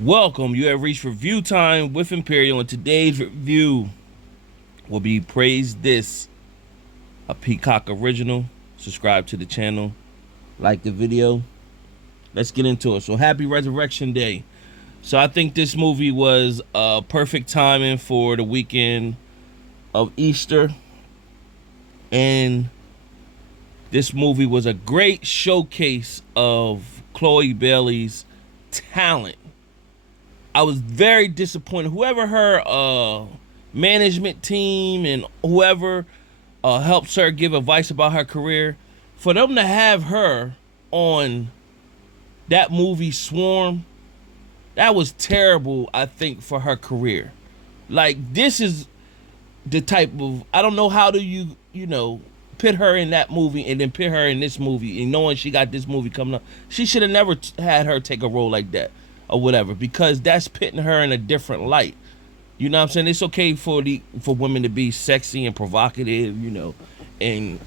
Welcome. You have reached review time with Imperial, and today's review will be Praise This, a Peacock original. Subscribe to the channel, like the video. Let's get into it. So, happy Resurrection Day. So, I think this movie was perfect timing for the weekend of Easter, and this movie was a great showcase of Chloe Bailey's talent. I was very disappointed. Whoever her management team and whoever helps her give advice about her career, for them to have her on that movie Swarm, that was terrible, I think, for her career. Like, this is the type of, I don't know how do you put her in that movie and then put her in this movie, and knowing she got this movie coming up. She should have never had her take a role like that or whatever, because that's putting her in a different light. You know what I'm saying? It's okay for women to be sexy and provocative, and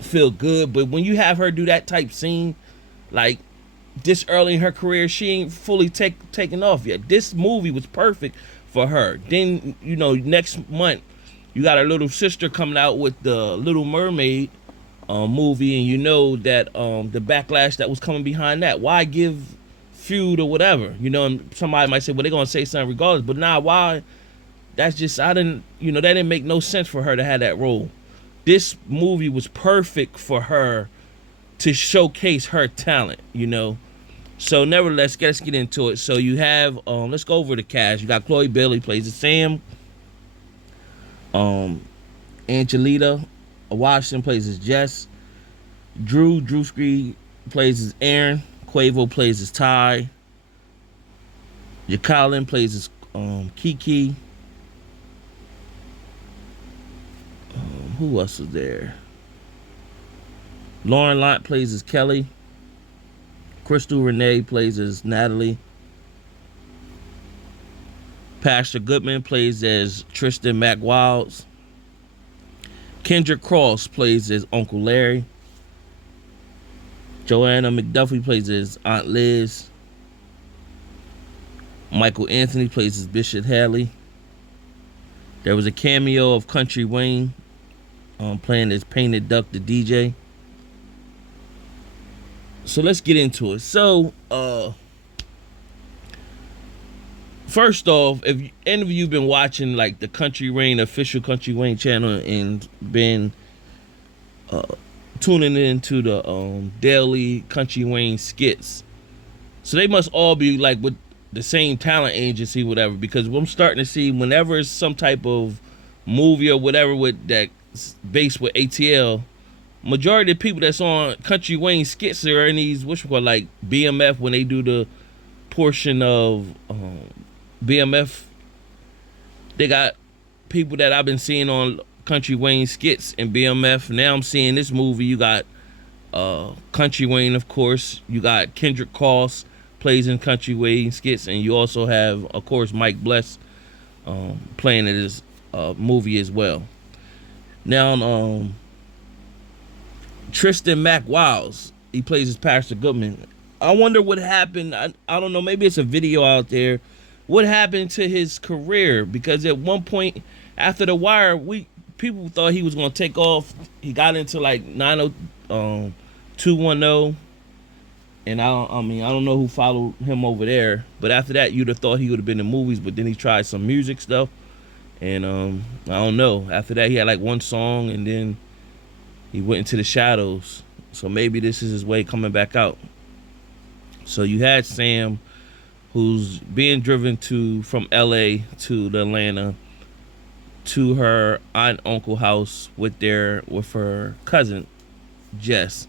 feel good, but when you have her do that type scene, like this early in her career, she ain't fully taken off yet. This movie was perfect for her. Then next month you got her little sister coming out with the Little Mermaid movie, and you know that the backlash that was coming behind that. Why give feud or whatever? And somebody might say, well, they're gonna say something regardless, but nah, why? That's just, I didn't, that didn't make no sense for her to have that role. This movie was perfect for her to showcase her talent. So nevertheless, let's get into it. So you have let's go over the cast. You got Chloe Bailey plays as Sam. Angelita Washington plays as Jess. Drew Drewski plays as Aaron. Quavo plays as Ty. Jacqueline plays as Kiki. Who else is there? Lauren Lott plays as Kelly. Crystal Renee plays as Natalie. Pastor Goodman plays as Tristan McWilds. Kendrick Cross plays as Uncle Larry. Joanna McDuffie plays as Aunt Liz. Michael Anthony plays as Bishop Haley. There was a cameo of Country Wayne playing as Painted Duck the DJ. So let's get into it. So first off, if any of you been watching like the Country Wayne official Country Wayne channel and been tuning into the daily Country Wayne skits, so they must all be like with the same talent agency, whatever. Because I'm starting to see whenever it's some type of movie or whatever with that based with ATL, majority of the people that's on Country Wayne skits are in these like BMF, when they do the portion of BMF. They got people that I've been seeing on Country Wayne skits and BMF. Now I'm seeing this movie. You got Country Wayne, of course. You got Kendrick Cross plays in Country Wayne skits, and you also have, of course, Mike Bless playing in this movie as well. Now, Tristan McWilds, he plays as Pastor Goodman. I wonder what happened. I don't know. Maybe it's a video out there. What happened to his career? Because at one point after The Wire, people thought he was going to take off. He got into like 90210, and I don't know who followed him over there. But after that, you'd have thought he would have been in movies. But then he tried some music stuff, and I don't know. After that, he had like one song, and then he went into the shadows. So maybe this is his way coming back out. So you had Sam, who's being driven from LA to the Atlanta to her aunt and uncle house with her cousin Jess,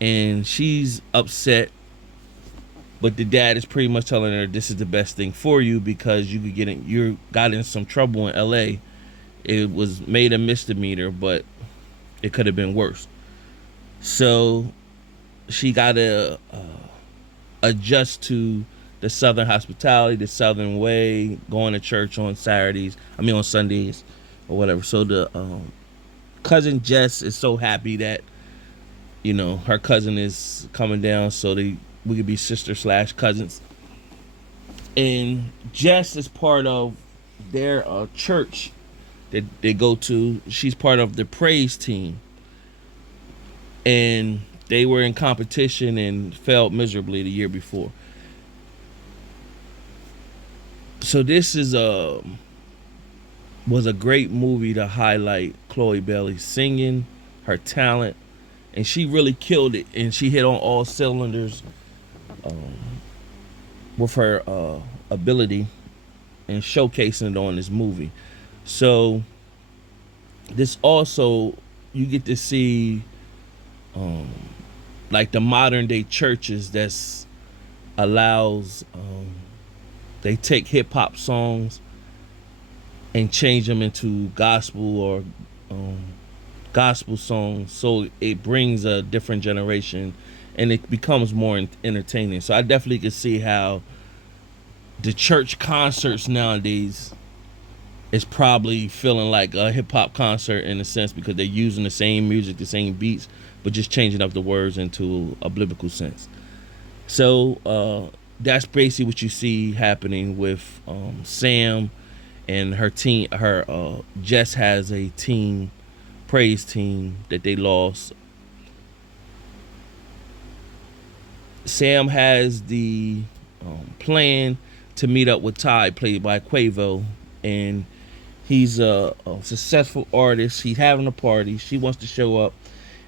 and she's upset, but the dad is pretty much telling her this is the best thing for you because you got in some trouble in LA. It was made a misdemeanor, but it could have been worse. So she got to adjust to the Southern hospitality, the Southern way, going to church on Sundays or whatever. So the cousin Jess is so happy that her cousin is coming down, so we could be sister/cousins. And Jess is part of their church that they go to. She's part of the praise team, and they were in competition and failed miserably the year before. So this is a was a great movie to highlight Chloe Bailey singing, her talent, and she really killed it. And she hit on all cylinders um, with her ability and showcasing it on this movie. So this also, you get to see um, like the modern day churches that's allows they take hip hop songs and change them into gospel or um, gospel songs, so it brings a different generation and it becomes more entertaining. So I definitely could see how the church concerts nowadays is probably feeling like a hip hop concert in a sense, because they're using the same music, the same beats, but just changing up the words into a biblical sense. So that's basically what you see happening with Sam and her team. Her Jess has a team, praise team, that they lost. Sam has the plan to meet up with Ty, played by Quavo, and he's a successful artist. He's having a party. She wants to show up,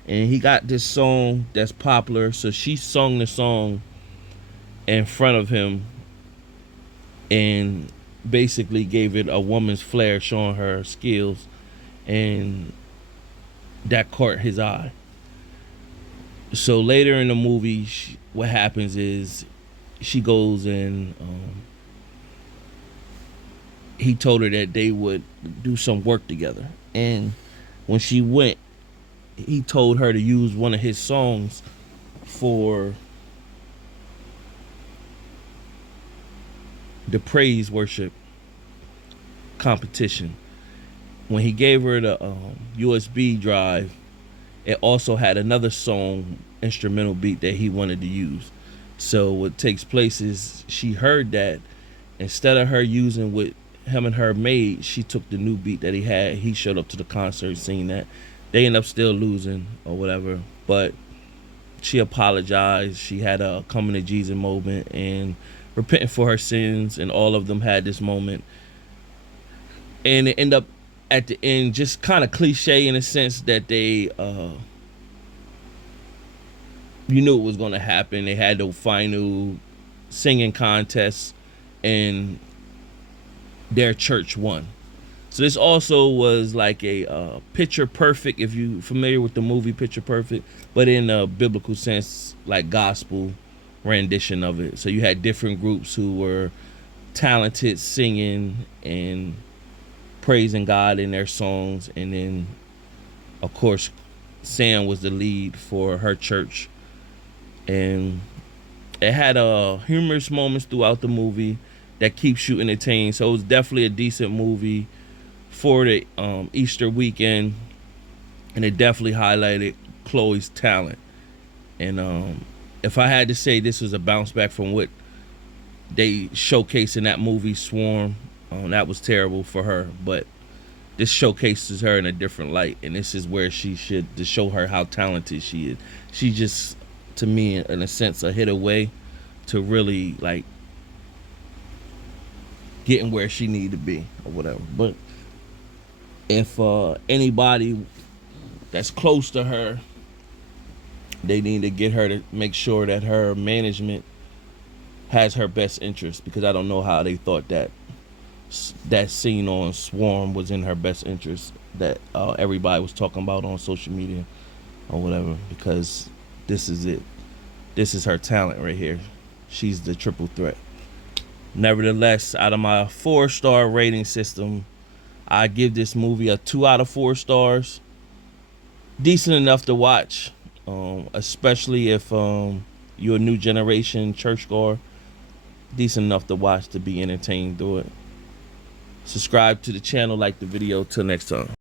and he got this song that's popular. So she sung the song in front of him and basically gave it a woman's flair, showing her skills, and that caught his eye. So later in the movie, what happens is she goes and he told her that they would do some work together. And when she went, he told her to use one of his songs for the praise worship competition. When he gave her the USB drive, it also had another song instrumental beat that he wanted to use. So what takes place is she heard that, instead of her using what him and her made, she took the new beat that he had. He showed up to the concert singing that. They end up still losing or whatever, but she apologized. She had a coming to Jesus moment and repenting for her sins, and all of them had this moment. And it ended up at the end just kind of cliche in a sense that they you knew it was going to happen. They had the final singing contest and their church won. So this also was like a Pictch Perfect, if you familiar with the movie Pictch Perfect, but in a biblical sense, like gospel rendition of it. So you had different groups who were talented singing and praising God in their songs, and then of course Sam was the lead for her church, and it had humorous moments throughout the movie that keeps you entertained. So it was definitely a decent movie for the Easter weekend, and it definitely highlighted Chloe's talent. And if I had to say, this was a bounce back from what they showcased in that movie Swarm. That was terrible for her, but this showcases her in a different light, and this is where she should, to show her how talented she is. She just, to me, in a sense, a hit away to really like getting where she need to be or whatever. But if anybody that's close to her, they need to get her to make sure that her management has her best interest, because I don't know how they thought that scene on Swarm was in her best interest that everybody was talking about on social media or whatever, because this is it. This is her talent right here. She's the triple threat. Nevertheless, out of my 4-star rating system, I give this movie a 2 out of 4 stars. Decent enough to watch, especially if you're a new generation churchgoer. Decent enough to watch, to be entertained through it. Subscribe to the channel, like the video. Till next time.